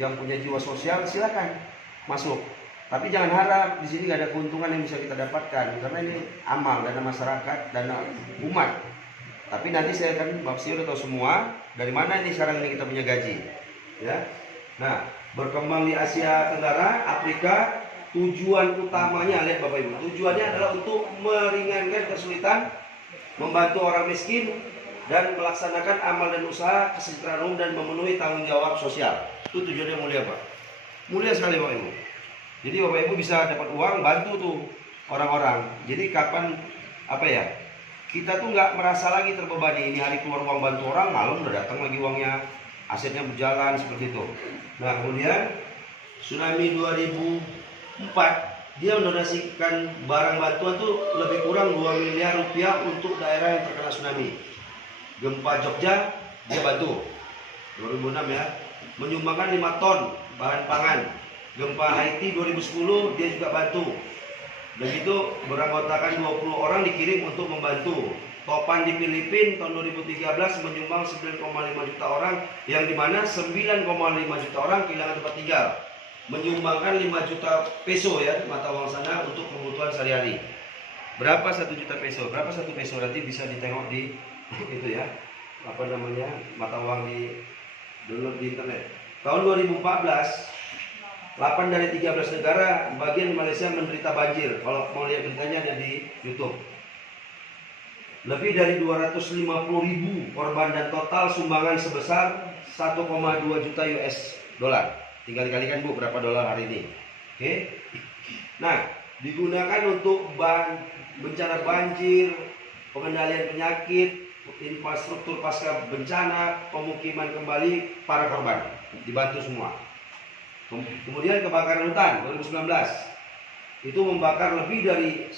yang punya jiwa sosial silakan masuk. Tapi jangan harap di sini gak ada keuntungan yang bisa kita dapatkan, karena ini amal, dana masyarakat, dana umat. Tapi nanti saya akan, Bapak Sio udah tahu semua dari mana ini sekarang ini kita punya gaji, ya. Nah, berkembang di Asia Tenggara, Afrika, tujuan utamanya, lihat Bapak Ibu, tujuannya adalah untuk meringankan kesulitan, membantu orang miskin, dan melaksanakan amal dan usaha kesejahteraan umum dan memenuhi tanggung jawab sosial. Itu tujuannya mulia, Pak. Mulia sekali Bapak Ibu. Jadi Bapak Ibu bisa dapat uang, bantu tuh orang-orang. Jadi kapan kita tuh nggak merasa lagi terbebani. Ini hari keluar uang bantu orang, malam udah datang lagi uangnya, asetnya berjalan seperti itu. Nah kemudian tsunami 2004, dia mendonasikan barang bantuan tuh lebih kurang 2 miliar rupiah untuk daerah yang terkena tsunami. Gempa Jogja dia bantu 2006 ya, menyumbangkan 5 ton bahan pangan. Gempa Haiti 2010 dia juga bantu. Begitu beranggotakan 20 orang dikirim untuk membantu. Topan di Filipina tahun 2013 menyumbang 9,5 juta orang, yang dimana 9,5 juta orang kehilangan tempat tinggal. Menyumbangkan 5 juta peso ya, mata uang sana untuk kebutuhan sehari-hari. Berapa 1 juta peso? Berapa 1 peso? Nanti bisa ditengok di itu ya, mata uang di download di internet. Tahun 2014 8 dari 13 negara bagian Malaysia menderita banjir. Kalau mau lihat beritanya ada di YouTube. Lebih dari 250.000 korban dan total sumbangan sebesar 1,2 juta US dollar. Tinggal dikalikan Bu berapa dolar hari ini. Oke. Nah, digunakan untuk bencana banjir, pengendalian penyakit, infrastruktur pasca bencana, pemukiman kembali para korban. Dibantu semua. Kemudian kebakaran hutan 2019 itu membakar lebih dari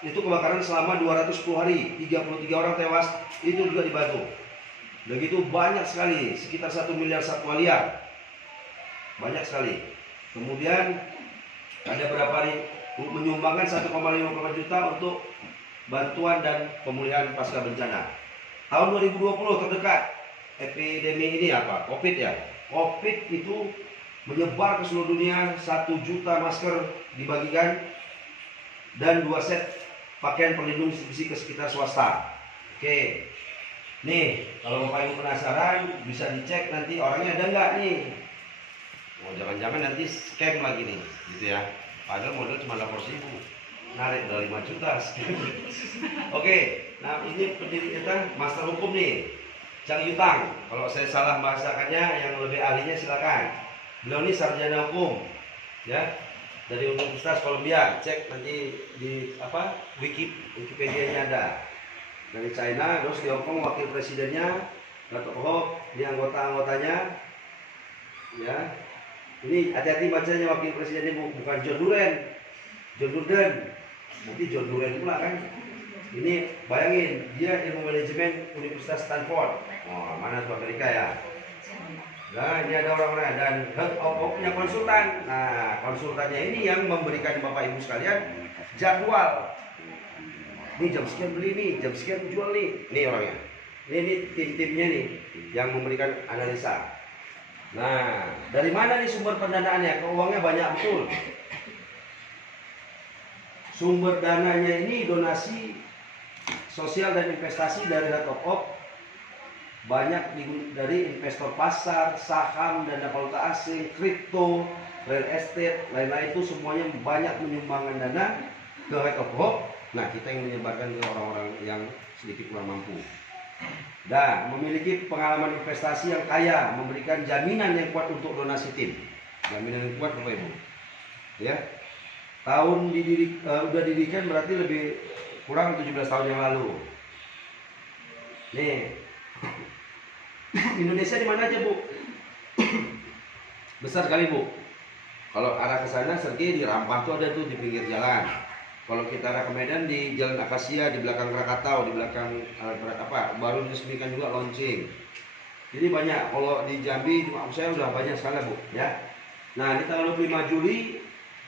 kebakaran selama 210 hari, 33 orang tewas, itu juga dibantu. Begitu banyak sekali, sekitar 1 miliar satwa liar, banyak sekali. Kemudian ada berapa menyumbangkan 1,5 juta untuk bantuan dan pemulihan pasca bencana. Tahun 2020 terdekat, epidemi ini apa? Covid ya. Covid itu menyebar ke seluruh dunia, 1 juta masker dibagikan dan 2 set pakaian pelindung fisik ke sekitar swasta. Oke, nih kalau Bapak Ibu penasaran bisa dicek nanti orangnya ada nggak nih. Oh, jangan-jangan nanti scam lagi nih, gitu ya. Padahal modal cuma 8.000, narik udah 5 juta. Oke, nah ini pendiri kita master hukum nih, Cang Yutang. Kalau saya salah bahasakannya, yang lebih ahlinya silakan. Beliau ini sarjana hukum, ya, dari Universitas Columbia. Cek nanti di Wikipedia-nya ada. Dari China, terus di Hong Kong wakil presidennya, Datuk Ho, di anggota-anggotanya, ya. Ini hati-hati bacanya wakil presidennya bukan John Durden, nanti John Durden pula kan. Ini bayangin dia ilmu manajemen Universitas Stanford. Oh, mana tuh Amerika ya? Nah, ini ada orang-orang dan punya konsultan. Nah, konsultannya ini yang memberikan Bapak Ibu sekalian jadwal. Nih jam sekian beli nih, jam sekian jual nih. Nih orangnya. Ini tim-timnya nih yang memberikan analisa. Nah, dari mana nih sumber pendanaannya? Keuangannya banyak betul. Sumber dananya ini donasi sosial dan investasi dari Heart of Hope. Banyak dari investor pasar, saham, dana valuta asing, kripto, real estate, lain-lain itu semuanya banyak menyumbangkan dana ke Heart of Hope. Nah, kita yang menyebarkan ke orang-orang yang sedikit kurang mampu. Dan memiliki pengalaman investasi yang kaya, memberikan jaminan yang kuat untuk donasi tim. Jaminan yang kuat Bapak Ibu. Ya. Tahun udah didirikan berarti lebih kurang 17 tahun yang lalu. Nih. Indonesia di mana aja Bu? Besar sekali Bu. Kalau arah ke sana Sergei di Rampah tuh ada tuh di pinggir jalan. Kalau kita arah ke Medan di Jalan Akasia, di belakang Krakatau, di belakang baru diresmikan juga launching. Jadi banyak. Kalau di Jambi saya udah banyak sekali Bu ya. Nah, di tanggal 25 Juli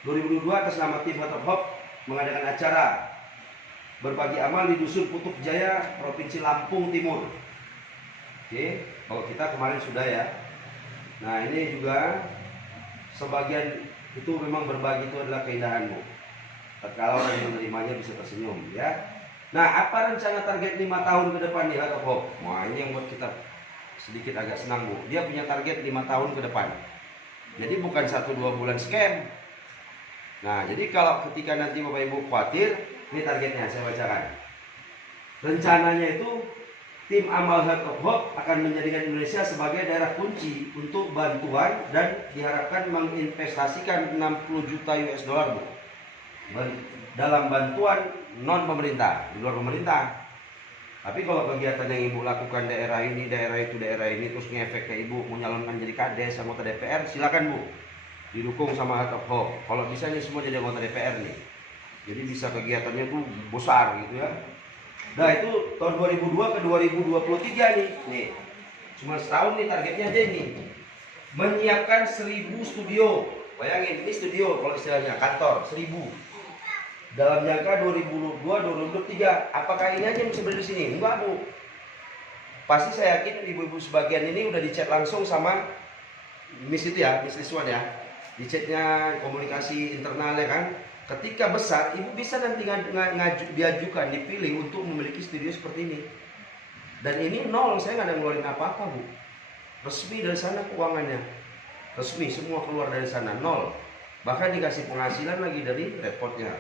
2022 atas nama tim Heart of Hope mengadakan acara berbagi amal di Dusun Putuk Jaya, Provinsi Lampung Timur. Oke, kalau kita kemarin sudah ya. Nah ini juga sebagian itu memang berbagi itu adalah keindahanmu. Tatkala orang yang menerimanya bisa tersenyum, ya. Nah, apa rencana target 5 tahun ke depan nih, Kok? Wah, ini yang buat kita sedikit agak senang, Bu. Dia punya target 5 tahun ke depan. Jadi bukan 1-2 bulan scam. Nah, jadi kalau ketika nanti Bapak Ibu khawatir, ini targetnya saya bacakan. Rencananya itu tim amal Heart of Hope akan menjadikan Indonesia sebagai daerah kunci untuk bantuan dan diharapkan menginvestasikan 60 juta US dollar, Bu. Dalam bantuan non pemerintah, di luar pemerintah. Tapi kalau kegiatan yang Ibu lakukan daerah ini, terus ngefek ke Ibu mau nyalonkan jadi kades, anggota DPR, silakan Bu. Didukung sama Heart of Hope. Kalau bisa nih semua jadi anggota DPR nih. Jadi bisa kegiatannya tuh besar gitu ya. Nah itu tahun 2002 ke 2023 nih. Nih. Cuma setahun nih targetnya aja ini. Menyiapkan 1000 studio. Bayangin ini studio kalau istilahnya kantor 1000. Dalam jangka 2022-2023, apakah ini aja yang bisa berdiri di sini? Enggak, Bu. Pasti saya yakin ibu-ibu sebagian ini udah dicat langsung sama Miss itu ya, Miss Liswan ya. Dicatnya komunikasi internalnya kan. Ketika besar, ibu bisa nanti diajukan, dipilih untuk memiliki studio seperti ini. Dan ini nol, saya nggak ada ngeluarin apa-apa, Bu. Resmi dari sana keuangannya. Resmi, semua keluar dari sana, nol. Bahkan dikasih penghasilan lagi dari reportnya.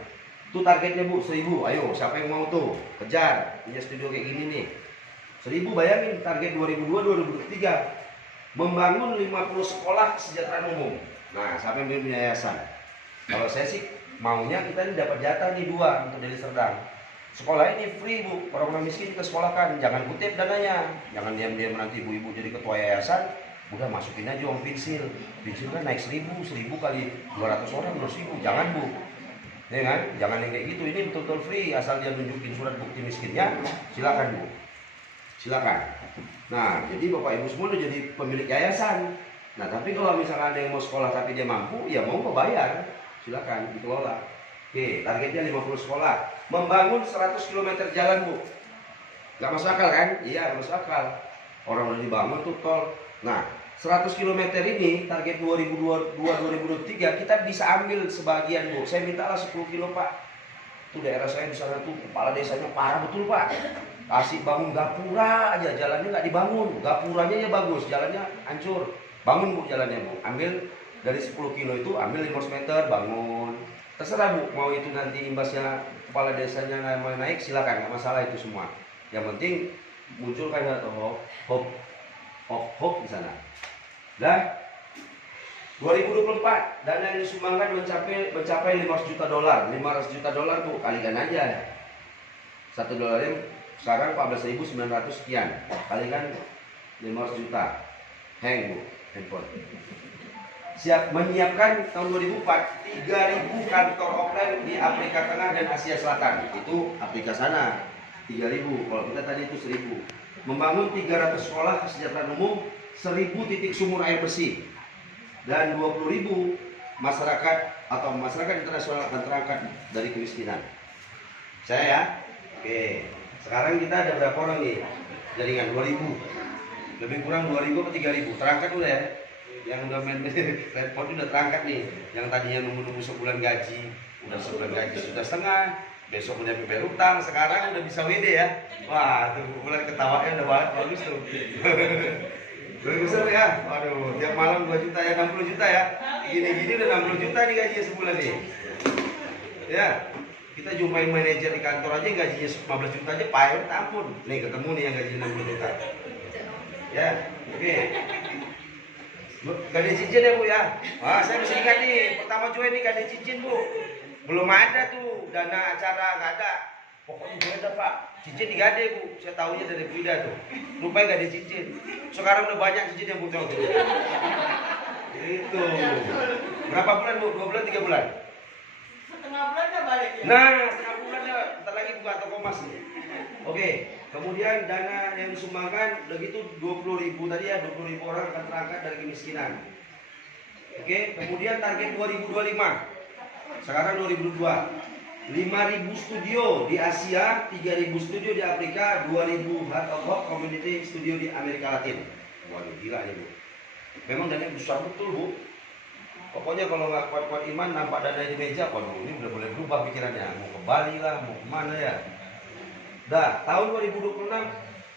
Itu targetnya Bu, 1000. Ayo, siapa yang mau tuh? Kejar, punya studio kayak gini nih. 1000 bayangin, target 2002-2023. Membangun 50 sekolah kesejahteraan umum. Nah, siapa yang punya yayasan? Kalau saya sih maunya kita ini dapat jatah nih 2 untuk Deli Serdang. Sekolah ini free, Bu. Orang miskin kita sekolahkan. Jangan kutip dananya. Jangan diam-diam nanti ibu-ibu jadi ketua yayasan. Udah masukin aja uang pensil. Pensil kan naik 1000 kali 200 orang 200.000. Jangan, Bu. Ya kan? Jangan yang kayak gitu. Ini betul-betul free. Asal dia nunjukin surat bukti miskinnya, silakan, Bu. Silakan. Nah, jadi Bapak Ibu semua udah jadi pemilik yayasan. Nah, tapi kalau misalkan ada yang mau sekolah tapi dia mampu, ya mau bayar. Silakan dikelola. Oke, targetnya 50 sekolah. Membangun 100 km jalan, Bu. Gak masuk akal kan? Iya, gak masuk akal. Orang udah dibangun tuh tol. Nah, 100 km ini target 2022-2023 kita bisa ambil sebagian, Bu. Saya mintalah 10 kilo, Pak. Itu daerah saya di sana tuh kepala desanya parah betul, Pak. Kasih bangun gapura aja, jalannya nggak dibangun. Gapuranya ya bagus, jalannya hancur. Bangun, Bu, jalannya, Bu. Ambil dari 10 kilo itu ambil 500 meter, bangun. Terserah, Bu, mau itu nanti imbasnya kepala desanya naik, silakan, nggak masalah itu semua. Yang penting muncul kayak hope di sana. Dan 2024 dana yang disumbangkan mencapai 500 juta dolar. 500 juta dolar, Bu, kalikan aja. $1 sekarang 14.900 sekian. Kalikan 500 juta. Hang, Bu, handphone. Siap menyiapkan tahun 2004 3.000 kantor offline di Afrika Tengah dan Asia Selatan. Itu Afrika sana 3.000. Kalau kita tadi itu 1.000. Membangun 300 sekolah kesejahteraan umum, 1.000 titik sumur air bersih, dan 20.000 masyarakat atau masyarakat internasional akan terangkat dari kemiskinan. Saya ya. Oke. Sekarang kita ada berapa orang nih? Jaringan 2.000. Lebih kurang 2.000 atau 3.000. Terangkat udah ya. Yang udah main repot udah terangkat nih. Yang tadinya nunggu sebulan gaji, udah sebulan gaji sudah setengah. Besok udah bayar utang, sekarang udah bisa WD ya. Wah, tuh bulan ketawanya udah bagus tuh. Lebih besar ya. Waduh, tiap malam 2 juta ya, 60 juta ya. Gini-gini udah 60 juta nih gajinya sebulan nih. Ya. Kita jumpain manajer di kantor aja gajinya 15 juta aja, Pak, ampun. Nih ketemu nih yang gajinya 60 juta. Ya, oke. Gade cincin ya, Bu ya. Wah, saya masih ingat nih, pertama cuy nih gade cincin, Bu. Belum ada tuh dana acara, nggak ada. Pokoknya gue ada, Pak. Cincin digade, Bu. Saya tahunya dari Bu Ida tuh. Rupanya gade cincin. Sekarang udah banyak cincin yang butuh. Itu. Berapa bulan, Bu? 2 bulan, 3 bulan? Setengah bulan udah balik ya? Nah, setengah bulan ya. Bentar lagi buka toko emas nih. Oke. Kemudian dana yang disumbangkan udah gitu 20.000 tadi ya, 20.000 orang akan terangkat dari kemiskinan. Oke, kemudian target 2025. Sekarang 2022. 5.000 studio di Asia, 3.000 studio di Afrika, 2.000 Heart of Hope Community studio di Amerika Latin. Waduh, gila ya, Bu. Memang dana besar betul Bu. Pokoknya kalau nggak kuat-kuat iman nampak dana di meja, waduh ini udah boleh berubah pikirannya. Mau ke Bali lah, mau kemana ya. Dah, tahun 2026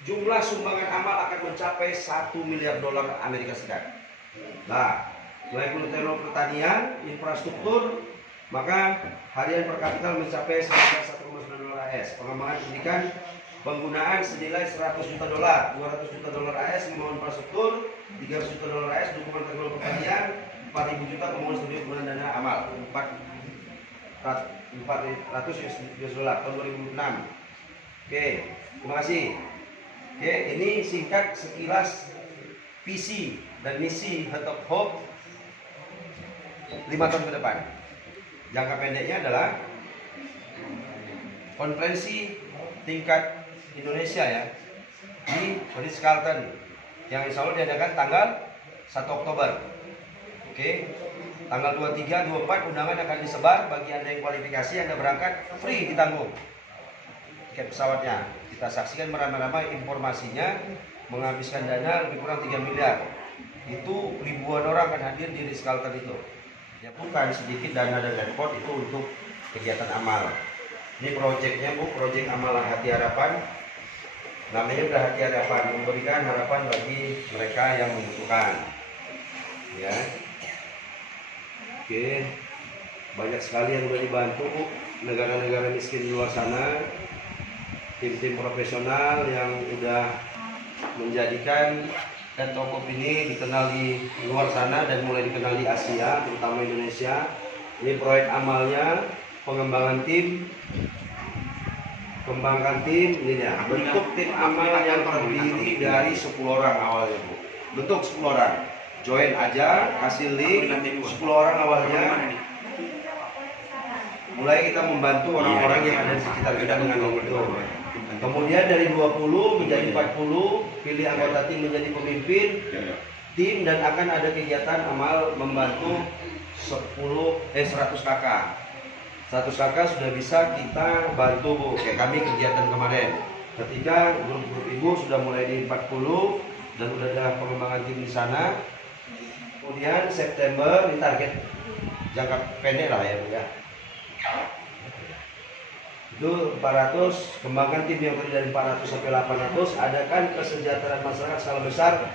jumlah sumbangan amal akan mencapai 1 miliar dolar Amerika Serikat. Nah, selain teknologi pertanian, infrastruktur, maka harian per kapita mencapai sebesar 1,9 dolar AS. Pengembangan pendidikan, penggunaan senilai 100 juta dolar, 200 juta dolar AS membangun infrastruktur, 300 juta dolar AS dukungan teknologi pertanian, 4.000 juta pembangunan studi penggunaan dana amal, 400 US dollar tahun 2006. Oke, terima kasih. Oke, ini singkat sekilas visi dan misi Heart of Hope 5 tahun ke depan. Jangka pendeknya adalah konferensi tingkat Indonesia ya di Ritz-Carlton yang insya Allah diadakan tanggal 1 Oktober. Oke, tanggal 23, 24 undangan akan disebar bagi Anda yang kualifikasi. Anda berangkat free ditanggung tiket pesawatnya. Kita saksikan beramai-ramai informasinya, menghabiskan dana lebih kurang 3 miliar. Itu ribuan orang akan hadir di Ritz-Carlton itu. Ya, bukan sedikit dana dan repot itu untuk kegiatan amal. Ini proyeknya Bu, proyek amal Hati Harapan. Namanya udah Hati Harapan, memberikan harapan bagi mereka yang membutuhkan. Ya. Oke. Banyak sekali yang sudah dibantu Bu, negara-negara miskin di luar sana. Tim-tim profesional yang udah menjadikan dan Tokop ini dikenal di luar sana dan mulai dikenal di Asia, terutama Indonesia. Ini proyek amalnya, pengembangan tim, kembangkan tim, ini ya. Bentuk tim amal yang terdiri dari 10 orang awalnya Bu. Bentuk 10 orang. Join aja, kasih link, 10 orang awalnya. Mulai kita membantu orang-orang yang ada di sekitar kita dengan itu. Kemudian dari 20 menjadi 40, pilih anggota tim menjadi pemimpin tim dan akan ada kegiatan amal membantu 100 kakak. 100 kakak sudah bisa kita bantu Bu. Kayak kami kegiatan kemarin. Ketika grup-grup ibu sudah mulai di 40 dan sudah ada pengembangan tim di sana. Kemudian September ini target jangka pendek lah ya Bu ya. Itu 400, kembangkan tim yang terdiri dari 400 sampai 800, adakan kesejahteraan masyarakat skala besar.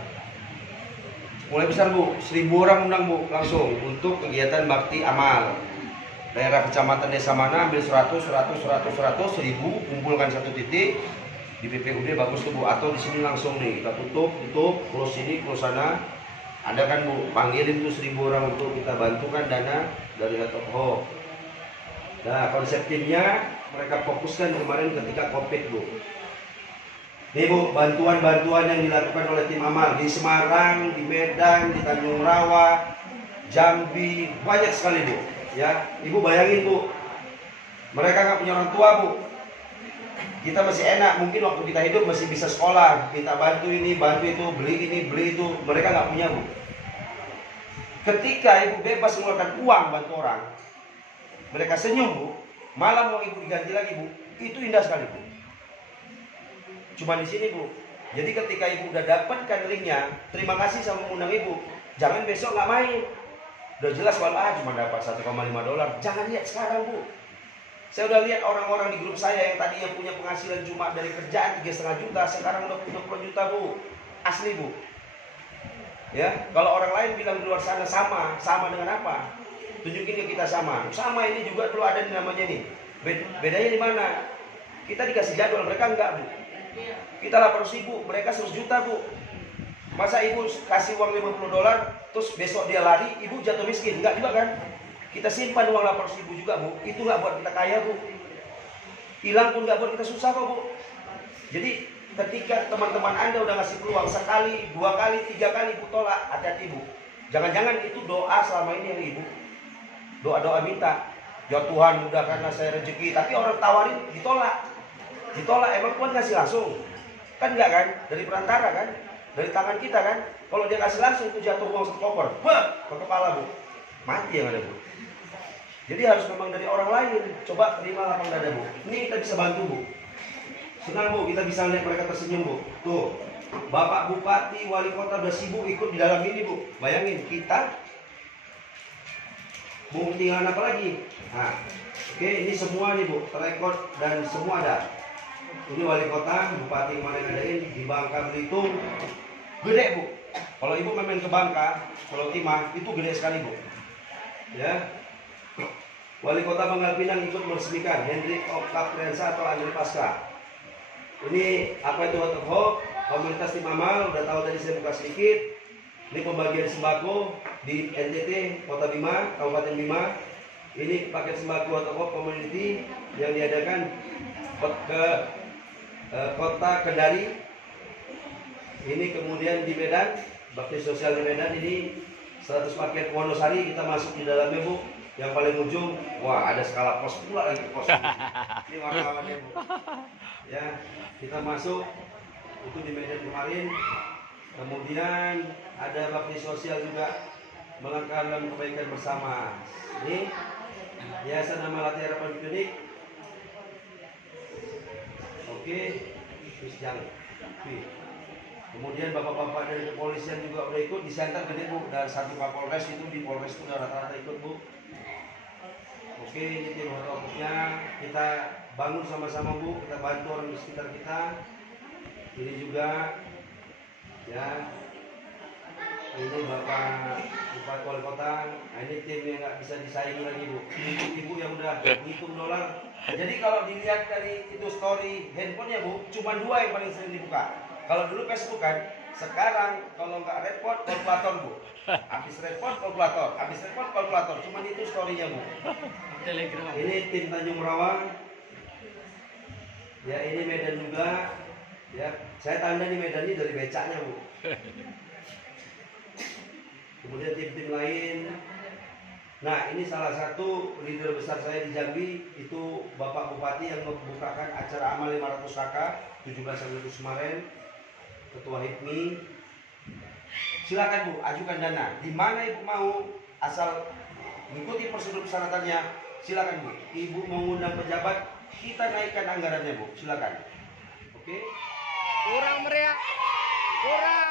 Mulai besar Bu, 1000 orang undang Bu langsung untuk kegiatan bakti amal. Daerah kecamatan desa mana ambil 100, 1000, kumpulkan satu titik di PPUD bagus tuh Bu. Atau di sini langsung nih kita tutup, close sini, close sana. Ada kan Bu, panggilin tuh 1000 orang untuk kita bantukan dana dari Heart of Hope. Nah, konsep timnya mereka fokuskan kemarin ketika COVID Bu. Nih Bu, bantuan-bantuan yang dilakukan oleh tim amal di Semarang, di Medan, di Tanjung Rawa, Jambi, banyak sekali Bu. Ya, Ibu bayangin Bu, mereka nggak punya orang tua Bu. Kita masih enak, mungkin waktu kita hidup masih bisa sekolah, kita bantu ini, bantu itu, beli ini, beli itu. Mereka nggak punya Bu. Ketika Ibu bebas mengeluarkan uang bantu orang, mereka senyum Bu, malah mau Ibu diganti lagi Bu, itu indah sekali Bu. Cuma di sini Bu. Jadi ketika Ibu udah dapatkan linknya, terima kasih sama undang Ibu. Jangan besok nggak main. Udah jelas walau cuma dapat 1,5 dolar. Jangan lihat sekarang Bu. Saya udah lihat orang-orang di grup saya yang tadinya punya penghasilan cuma dari kerjaan 3,5 juta, sekarang udah 20 juta Bu. Asli Bu. Ya, kalau orang lain bilang di luar sana sama dengan apa? Tunjukin ke kita sama ini juga dulu ada namanya nih. Bedanya di mana? Kita dikasih jadwal, mereka enggak Bu. Kita 800.000, mereka 100 juta Bu. Masa Ibu kasih uang 50 dolar, terus besok dia lari, Ibu jatuh miskin? Enggak juga kan? Kita simpan uang 800.000 juga Bu. Itu enggak buat kita kaya Bu. Hilang pun enggak buat kita susah kok Bu. Jadi ketika teman-teman Anda udah ngasih peluang sekali, 2 kali, 3 kali Ibu tolak, hati-hati Bu. Jangan-jangan itu doa selama ini yang Ibu doa-doa minta, ya Tuhan mudahkanlah saya rezeki, tapi orang tawarin ditolak, emang Tuhan kasih langsung? Kan enggak kan? Dari perantara kan? Dari tangan kita kan? Kalau dia kasih langsung itu jatuh uang 1 koper, ke kepala Bu, mati yang ada Bu. Jadi harus memang dari orang lain. Coba terima lapang dada Bu. Ini kita bisa bantu Bu. Senang Bu, kita bisa lihat mereka tersenyum Bu. Tuh, Bapak Bupati, Wali Kota udah sibuk ikut di dalam ini Bu. Bayangin kita buktian apa lagi? Nah, oke, ini semua nih Bu, terekod dan semua ada. Ini Wali Kota, Bupati kemarin ngadain di Bangka Belitung, gede Bu. Kalau Ibu main ke Bangka, Pulau Timah itu gede sekali Bu. Ya, Wali Kota Pangkal Pinang ikut meresmikan Hendrik Okapriansa atau Andre Pasca. Ini apa itu Waterhawk? Komunitas Tim Amal, udah tahu tadi saya buka sedikit. Ini pembagian sembako di NTT, Kota Bima, Kabupaten Bima. Ini paket sembako Waterhawk Community yang diadakan ke Kota Kendari. Ini kemudian di Medan, bakti sosial di Medan ini 100 paket Wonosari, kita masuk di dalamnya Bu. Yang paling ujung, wah ada skala pos pula lagi pos. Ini warna-warnanya Bu. Ya, kita masuk itu di Medan kemarin. Kemudian ada bakti sosial juga, melangkah dalam kebaikan bersama. Ini Yayasan Amal Hati Harapan Klinik. Oke, terus jangan. Kemudian bapak-bapak dari kepolisian juga udah ikut di center gede Bu, dan satu Kapolres itu di Polres itu udah rata-rata ikut Bu. Oke, ini tim hotopnya kita bangun sama-sama Bu, kita bantu orang di sekitar kita. Ini juga ya, ini Bapak Bupati Wali Kota. Nah, ini tim yang nggak bisa disaingi lagi Bu. Ibu yang udah ngitung dolar. Jadi kalau dilihat dari itu story handphonenya Bu, cuma 2 yang paling sering dibuka. Kalau dulu Facebook kan, sekarang kalau nggak repot kalkulator Bu. Habis repot kalkulator, habis repot kalkulator. Cuma itu storynya Bu. Telegram. Ini tim Tanjung Merawang. Ya ini Medan juga. Ya, saya tanda nih Medan ini dari becaknya Bu. Kemudian tim-tim lain. Nah ini salah satu leader besar saya di Jambi, itu Bapak Bupati yang membukakan acara amal 500 KK 17 Agustus kemarin, Ketua HIPMI. Silakan Bu, ajukan dana. Di mana Ibu mau, asal mengikuti prosedur persyaratannya, silakan Bu. Ibu mengundang pejabat, kita naikkan anggarannya Bu, silakan. Oke? Kurang meriah. Kurang.